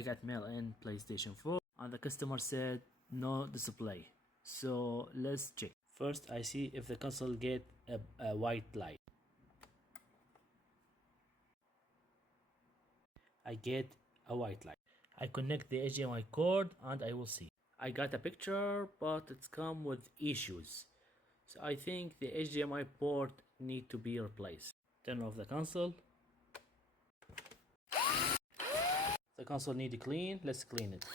I got mail in PlayStation 4 and the customer said no display. So let's check. First I see if the console get a white light. I get a white light. I connect the HDMI cord and I will see. I got a picture, but it's come with issues. So I think the HDMI port need to be replaced. Turn off the console. The console need to clean. Let's clean it.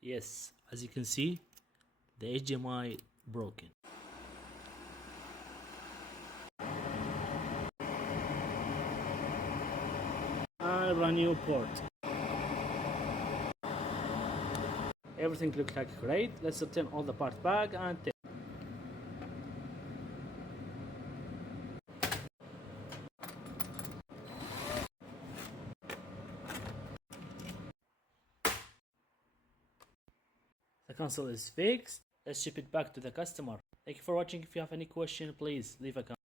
Yes, as you can see, the HDMI broken. I run new port. Everything looks like great. Let's return all the parts back and test. The console is fixed. Let's ship it back to the customer. Thank you for watching. If you have any question, please leave a comment.